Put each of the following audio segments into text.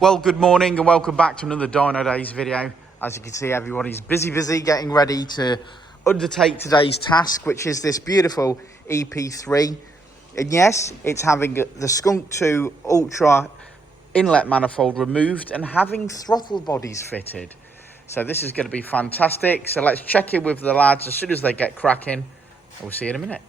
Well, good morning and welcome back to another Dynodaze video. As you can see, everybody's busy getting ready to undertake today's task, which is this beautiful Ep3. And yes, it's having the Skunk2 Ultra inlet manifold removed and having throttle bodies fitted. So this is going to be fantastic. So let's check in with the lads as soon as they get cracking. We'll see you in a minute.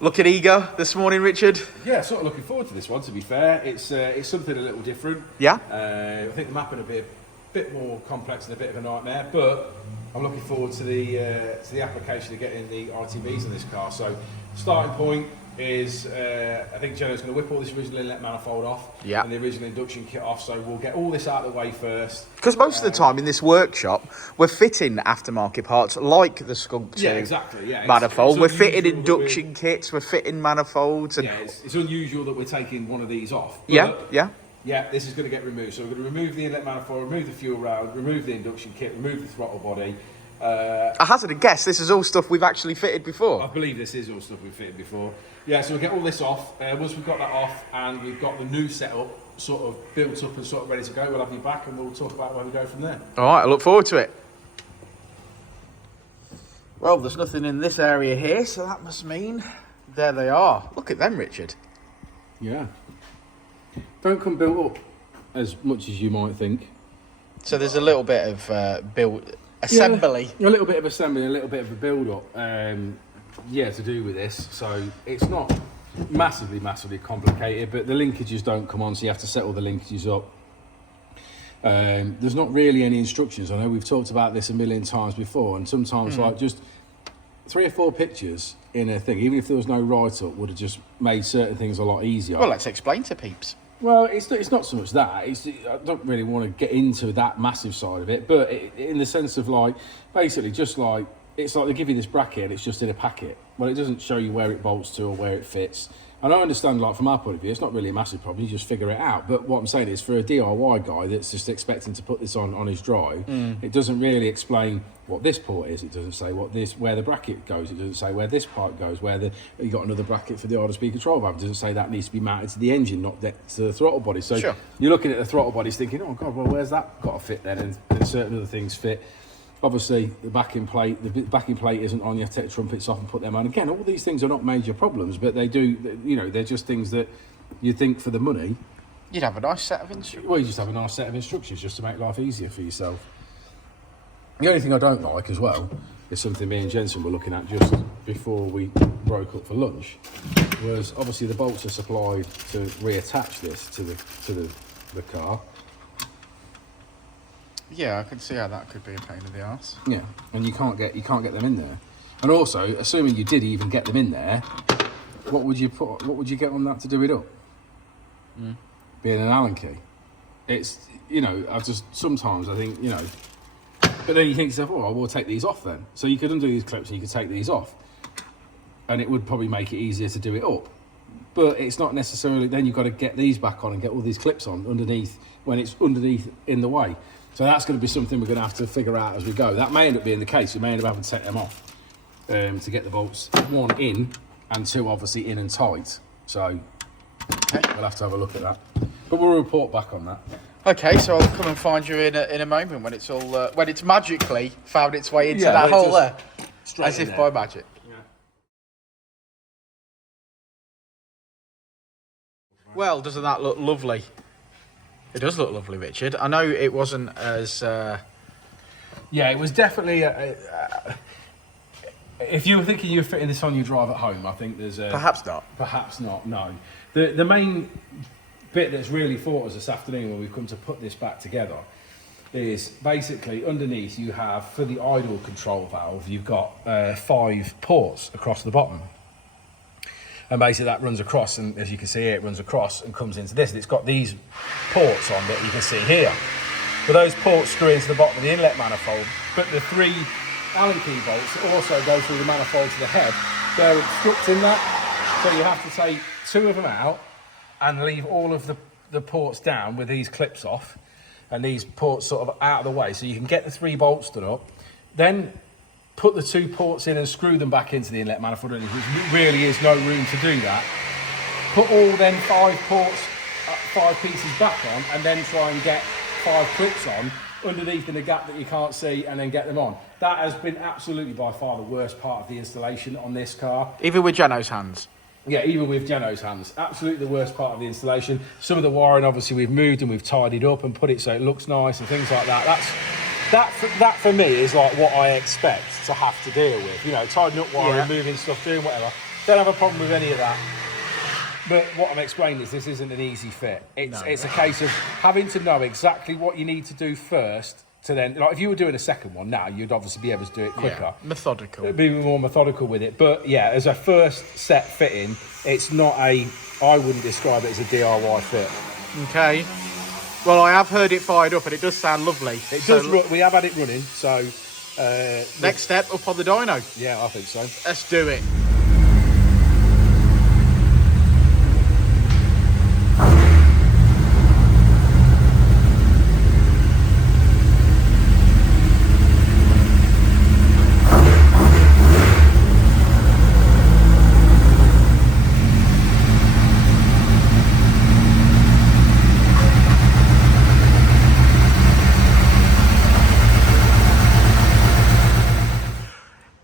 Looking eager this morning, Richard? Yeah, sort of looking forward to this one, to be fair. It's something a little different. Yeah? I think the mapping will be a bit more complex and a bit of a nightmare, but I'm looking forward to the application of getting the ITBS in this car. So, starting point is, I think Joe's going to whip all this original inlet manifold off, yeah, and the original induction kit off, so we'll get all this out of the way first. Because most of the time in this workshop, we're fitting aftermarket parts like the Skunk2 exactly, manifold. We're fitting induction kits, we're fitting manifolds. And it's unusual that we're taking one of these off. Yeah, this is going to get removed. So we're going to remove the inlet manifold, remove the fuel rail, remove the induction kit, remove the throttle body. I hazard a guess, this is all stuff we've actually fitted before. I believe this is all stuff we've fitted before. Yeah, so we'll get all this off. Once we've got that off and we've got the new setup sort of built up and sort of ready to go, we'll have you back and we'll talk about where we go from there. All right, I look forward to it. Well, there's nothing in this area here, so that must mean there they are. Look at them, Richard. Yeah. Don't come built up as much as you might think. So there's a little bit of build assembly. Yeah, a little bit of assembly, a little bit of a build up. To do with this. So it's not massively complicated, but the linkages don't come on, so you have to set all the linkages up. There's not really any instructions. I know we've talked about this a million times before, and sometimes like just 3 or 4 pictures in a thing, even if there was no write-up, would have just made certain things a lot easier. Well, let's explain to peeps. Well, it's not so much that. I don't really want to get into that massive side of it, but in the sense of like, basically just like, it's like they give you this bracket and it's just in a packet. Well, it doesn't show you where it bolts to or where it fits. And I understand, like, from our point of view, it's not really a massive problem, you just figure it out. But what I'm saying is, for a DIY guy that's just expecting to put this on his drive, it doesn't really explain what this port is. It doesn't say where the bracket goes. It doesn't say where this part goes, you got another bracket for the idle speed control valve. It doesn't say that needs to be mounted to the engine, not to the throttle body. So you're looking at the throttle bodies thinking, oh God, well, where's that got to fit then? And certain other things fit. Obviously, the backing plate isn't on. You have to take the trumpets off and put them on. Again, all these things are not major problems, but they do, they're just things that you think for the money. You'd have a nice set of instructions. Well, you just have a nice set of instructions just to make life easier for yourself. The only thing I don't like as well is something me and Jensen were looking at just before we broke up for lunch, was obviously the bolts are supplied to reattach this to the car. Yeah, I can see how that could be a pain in the arse. Yeah, and you can't get them in there. And also, assuming you did even get them in there, what would you get on that to do it up? Being an Allen key. It's, sometimes I think, but then you think to yourself, oh, we'll take these off then. So you could undo these clips and you could take these off. And it would probably make it easier to do it up. But it's not necessarily, then you've got to get these back on and get all these clips on underneath when it's underneath in the way. So that's going to be something we're going to have to figure out as we go. That may end up being the case. We may end up having to take them off to get the bolts, 1 in and 2 obviously in and tight. So we'll have to have a look at that. But we'll report back on that. Okay, so I'll come and find you in a moment when it's all when it's magically found its way into that hole there, as if by magic. Yeah. Well, doesn't that look lovely? It does look lovely, Richard. I know it wasn't as... Yeah, it was definitely... if you were thinking you were fitting this on your drive at home, I think there's... Perhaps not. Perhaps not, no. The main bit that's really fought us this afternoon when we've come to put this back together is basically underneath you have, for the idle control valve, you've got 5 ports across the bottom. And basically that runs across, and as you can see here, it runs across and comes into this. And it's got these ports on that you can see here. But those ports screw into the bottom of the inlet manifold, but the 3 Allen key bolts also go through the manifold to the head. They're obstructing that, so you have to take 2 of them out and leave all of the ports down with these clips off. and these ports sort of out of the way, so you can get the 3 bolts done up, then put the 2 ports in and screw them back into the inlet manifold, which really is no room to do that. Put all then 5 ports, 5 pieces back on, and then try and get 5 clips on underneath in a gap that you can't see, and then get them on. That has been absolutely by far the worst part of the installation on this car. Even with Jano's hands? Yeah, even with Jano's hands. Absolutely the worst part of the installation. Some of the wiring, obviously, we've moved and we've tidied up and put it so it looks nice and things like that. That for me is like what I expect to have to deal with. You know, tidying up wiring, moving stuff, doing whatever. Don't have a problem with any of that. But what I'm explaining is this isn't an easy fit. It's a case of having to know exactly what you need to do first to then, like if you were doing a second one now, you'd obviously be able to do it quicker. Yeah, methodical. Be more methodical with it. But yeah, as a first set fitting, it's not I wouldn't describe it as a DIY fit. Okay. Well, I have heard it fired up and it does sound lovely. It does. We have had it running, so... next step, up on the dyno. Yeah, I think so. Let's do it.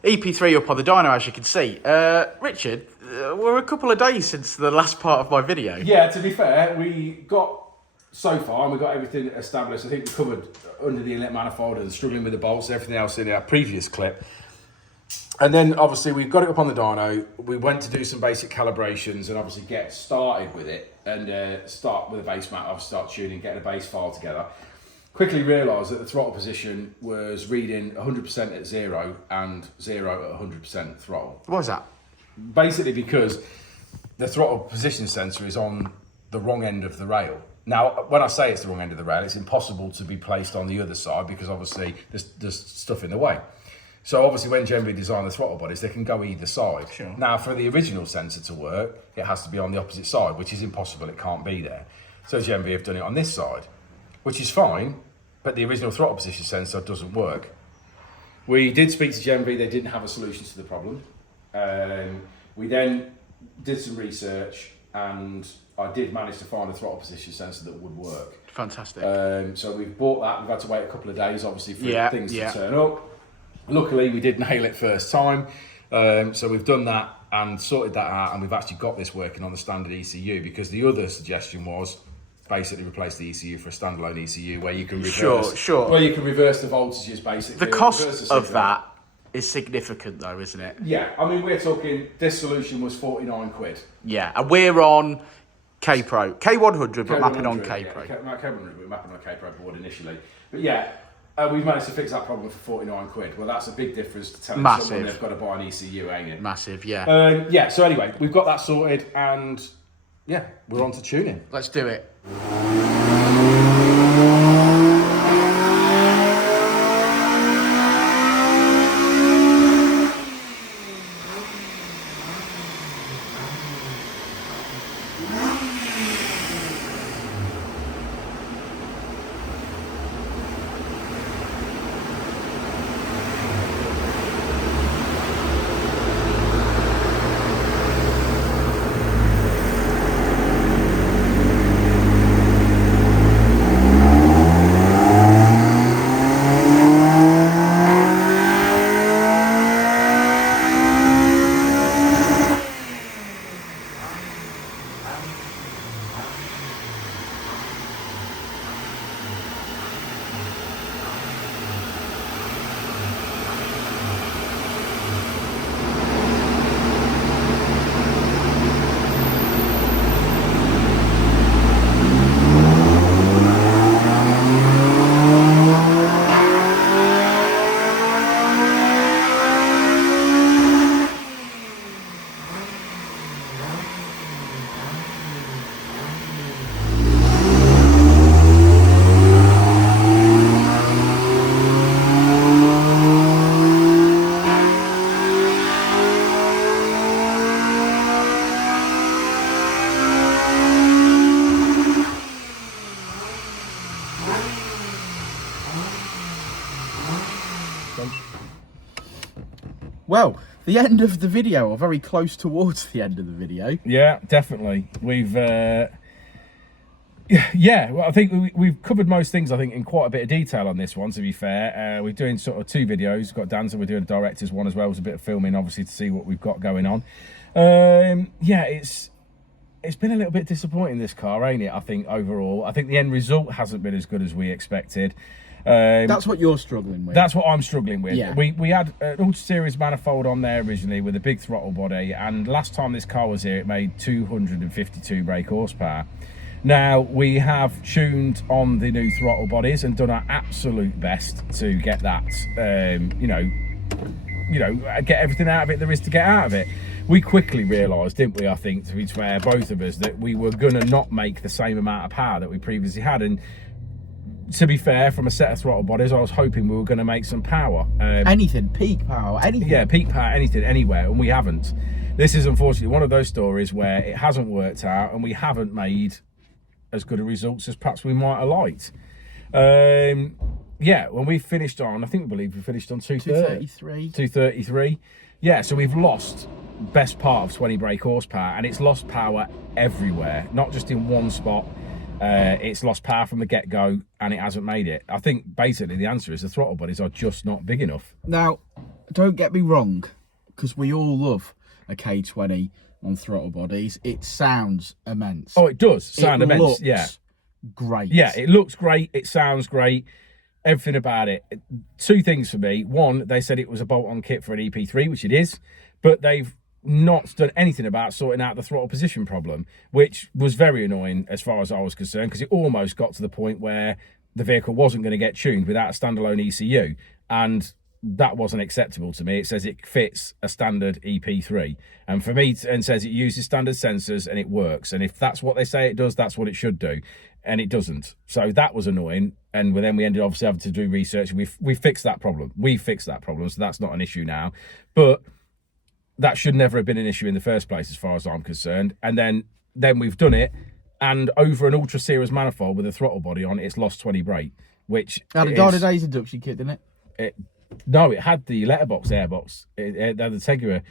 Ep3 up on the dyno, as you can see. Richard, we're a couple of days since the last part of my video. Yeah, to be fair, we got so far and we got everything established. I think we covered under the inlet manifold and struggling with the bolts, everything else in our previous clip. And then obviously we've got it up on the dyno. We went to do some basic calibrations and obviously get started with it and start with a bass mat, obviously start tuning, getting a bass file together. Quickly realised that the throttle position was reading 100% at 0 and 0 at 100% throttle. What was that? Basically because the throttle position sensor is on the wrong end of the rail. Now, when I say it's the wrong end of the rail, it's impossible to be placed on the other side because obviously there's stuff in the way. So obviously when Genvi designed the throttle bodies, they can go either side. Sure. Now, for the original sensor to work, it has to be on the opposite side, which is impossible, it can't be there. So Genvi have done it on this side, which is fine, but the original throttle position sensor doesn't work. We did speak to Genvi, they didn't have a solution to the problem. We then did some research and I did manage to find a throttle position sensor that would work. Fantastic. So we've bought that, we've had to wait a couple of days obviously for things to turn up. Luckily we did nail it first time, so we've done that and sorted that out and we've actually got this working on the standard ECU because the other suggestion was basically replace the ECU for a standalone ECU where you can reverse, where you can reverse the voltages basically. The cost of that is significant though, isn't it? Yeah, I mean we're talking, this solution was 49 quid. Yeah, and we're on K-Pro, K100 but mapping on K-Pro. Yeah, K100 we're mapping on a K-Pro board initially. But yeah, we've managed to fix that problem for 49 quid. Well, that's a big difference to telling someone they've got to buy an ECU, ain't it? Massive, yeah. Yeah, so anyway, we've got that sorted and yeah, we're on to tuning. Let's do it. think. Well, the end of the video, or very close towards the end of the video. Yeah, definitely. We've yeah, well, I think we've covered most things, I think, in quite a bit of detail on this one, to be fair. We're doing sort of 2 videos. We've got Dan's, and we're doing a director's one as well. It was a bit of filming, obviously, to see what we've got going on. Yeah, it's been a little bit disappointing, this car, ain't it? I think overall, I think the end result hasn't been as good as we expected. That's what you're struggling with. That's what I'm struggling with. Yeah. We had an Ultra Series manifold on there originally with a big throttle body, and last time this car was here, it made 252 brake horsepower. Now, we have tuned on the new throttle bodies and done our absolute best to get that, you know, get everything out of it there is to get out of it. We quickly realised, didn't we, I think, to be fair, both of us, that we were going to not make the same amount of power that we previously had. And to be fair, from a set of throttle bodies, I was hoping we were going to make some power. Anything, peak power, anything. Yeah, peak power, anything, anywhere, and we haven't. This is unfortunately one of those stories where it hasn't worked out and we haven't made as good a results as perhaps we might have liked. Yeah, when we finished on, I believe we finished on 233. 233. Yeah, so we've lost best part of 20 brake horsepower, and it's lost power everywhere, not just in one spot. It's lost power from the get-go, and it hasn't made it. I think basically the answer is the throttle bodies are just not big enough. Now, don't get me wrong, because we all love a K20 on throttle bodies. It sounds immense. Oh, it does sound immense. Looks yeah, great. Yeah, it looks great. It sounds great. Everything about it. 2 things for me. One, they said it was a bolt-on kit for an EP3, which it is, but they've not done anything about sorting out the throttle position problem, which was very annoying as far as I was concerned, because it almost got to the point where the vehicle wasn't going to get tuned without a standalone ECU, and that wasn't acceptable to me. It says it fits a standard EP3, and for me, and says it uses standard sensors and it works, and if that's what they say it does, that's what it should do, and it doesn't. So that was annoying, and then we ended obviously having to do research. We fixed that problem. We fixed that problem, so that's not an issue now. But that should never have been an issue in the first place, as far as I'm concerned. And then we've done it, and over an Ultra Series manifold with a throttle body on, it's lost 20 brake, which had a Dynodaze induction kit, didn't it? No, it had the letterbox airbox. It had the Tegua.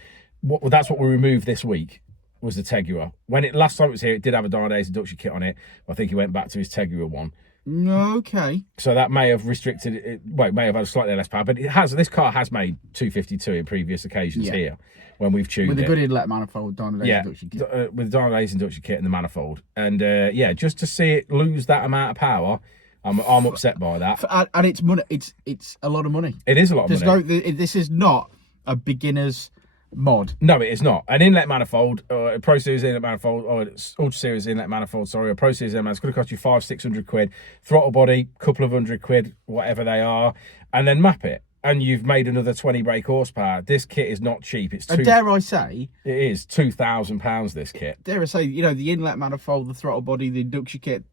That's what we removed this week, was the Tegua. When last time it was here, it did have a Dynodaze induction kit on it. I think he went back to his Tegua one. Okay. So that may have restricted it. Well, it may have had slightly less power, but it has. This car has made 252 in previous occasions here when we've tuned with it. a good inlet manifold, Dynodaze induction kit. With the Dynodaze induction kit and the manifold, and yeah, just to see it lose that amount of power, I'm upset by that. And it's money. It's a lot of money. It is a lot of money. This is not a beginner's mod. No, it is not. An inlet manifold, or a Pro Series inlet manifold, or Ultra Series inlet manifold, sorry, a Pro Series inlet, it's going to cost you 500-600 quid. Throttle body, couple of £100, whatever they are, and then map it, and you've made another 20 brake horsepower. This kit is not cheap. It's dare I say, it is £2,000. This kit. Dare I say, you know, the inlet manifold, the throttle body, the induction kit,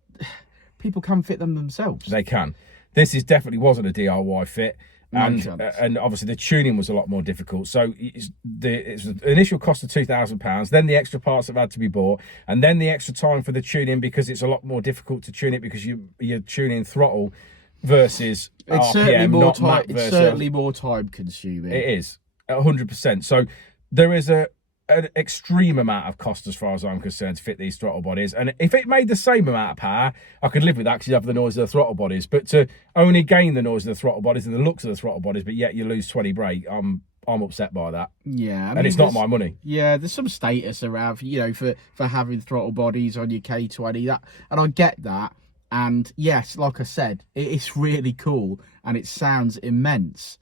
people can fit them themselves. They can. This definitely wasn't a DIY fit. And obviously the tuning was a lot more difficult. So it's the initial cost of £2,000, then the extra parts that had to be bought, and then the extra time for the tuning, because it's a lot more difficult to tune it because you're tuning throttle versus it's RPM, it's certainly more time consuming. It is 100%. So there is an extreme amount of cost, as far as I'm concerned, to fit these throttle bodies. And if it made the same amount of power, I could live with that, because you have the noise of the throttle bodies. But to only gain the noise of the throttle bodies and the looks of the throttle bodies, but yet you lose 20 brake, I'm upset by that. Yeah, and it's not my money. Yeah, there's some status around, you know, for having throttle bodies on your K20. That, and I get that. And yes, like I said, it's really cool and it sounds immense,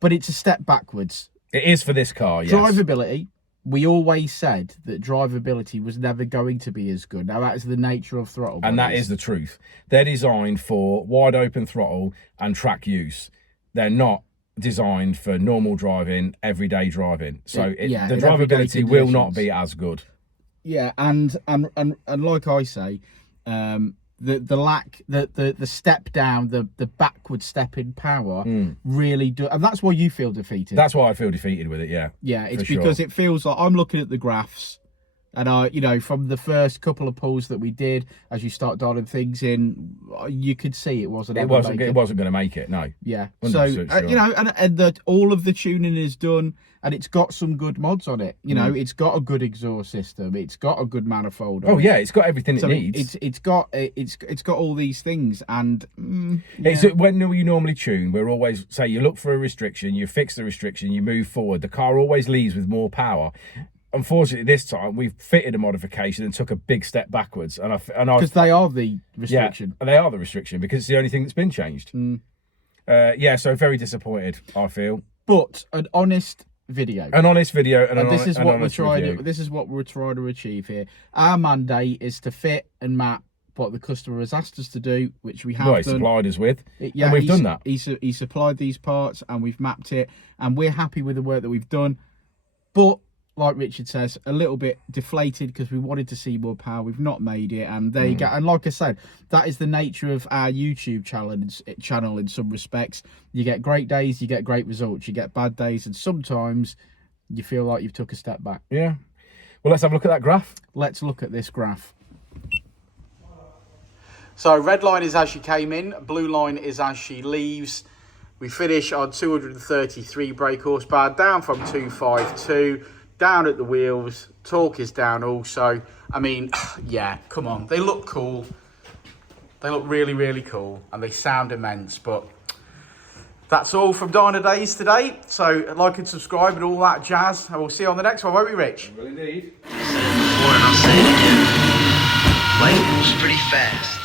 but it's a step backwards. It is for this car. Yes. Drivability. We always said that drivability was never going to be as good. Now, that is the nature of throttle bodies. And that is the truth. They're designed for wide open throttle and track use. They're not designed for normal driving, everyday driving. So the drivability will not be as good. Yeah, and like I say, the step down, the backward step in power really do, and that's why you feel defeated. That's why I feel defeated with it. Yeah, it's because it feels like I'm looking at the graphs And you know, from the first couple of pulls that we did, as you start dialing things in, you could see it wasn't. It wasn't going to make it. No. Yeah. So sure. you know, and all of the tuning is done, and it's got some good mods on it. You know, it's got a good exhaust system. It's got a good manifold. Oh yeah, it's got everything so it needs. It's got all these things, and It's when you normally tune, we're always say you look for a restriction, you fix the restriction, you move forward. The car always leaves with more power. Unfortunately, this time we've fitted a modification and took a big step backwards, and because they are the restriction. Yeah, they are the restriction because it's the only thing that's been changed. Yeah, so very disappointed, I feel. But an honest video, and this is what we're trying. This is what we're trying to achieve here. Our mandate is to fit and map what the customer has asked us to do, which we have done. Supplied us with, and we've done that. He supplied these parts, and we've mapped it, and we're happy with the work that we've done. But like Richard says, a little bit deflated because we wanted to see more power. We've not made it, and there you go. And like I said, that is the nature of our YouTube channel in some respects. You get great days, you get great results. You get bad days, and sometimes you feel like you've took a step back. Yeah. Well, let's have a look at that graph. Let's look at this graph. So red line is as she came in, blue line is as she leaves. We finish on 233 brake horsepower, down from 252. Down at the wheels, torque is down also. I mean, yeah, come on. They look cool. They look really, really cool. And they sound immense. But that's all from Dynodaze today. So like and subscribe and all that jazz. And we'll see you on the next one, won't we, Rich? Well, indeed. I said it before and I'll say it again. Life moves pretty fast.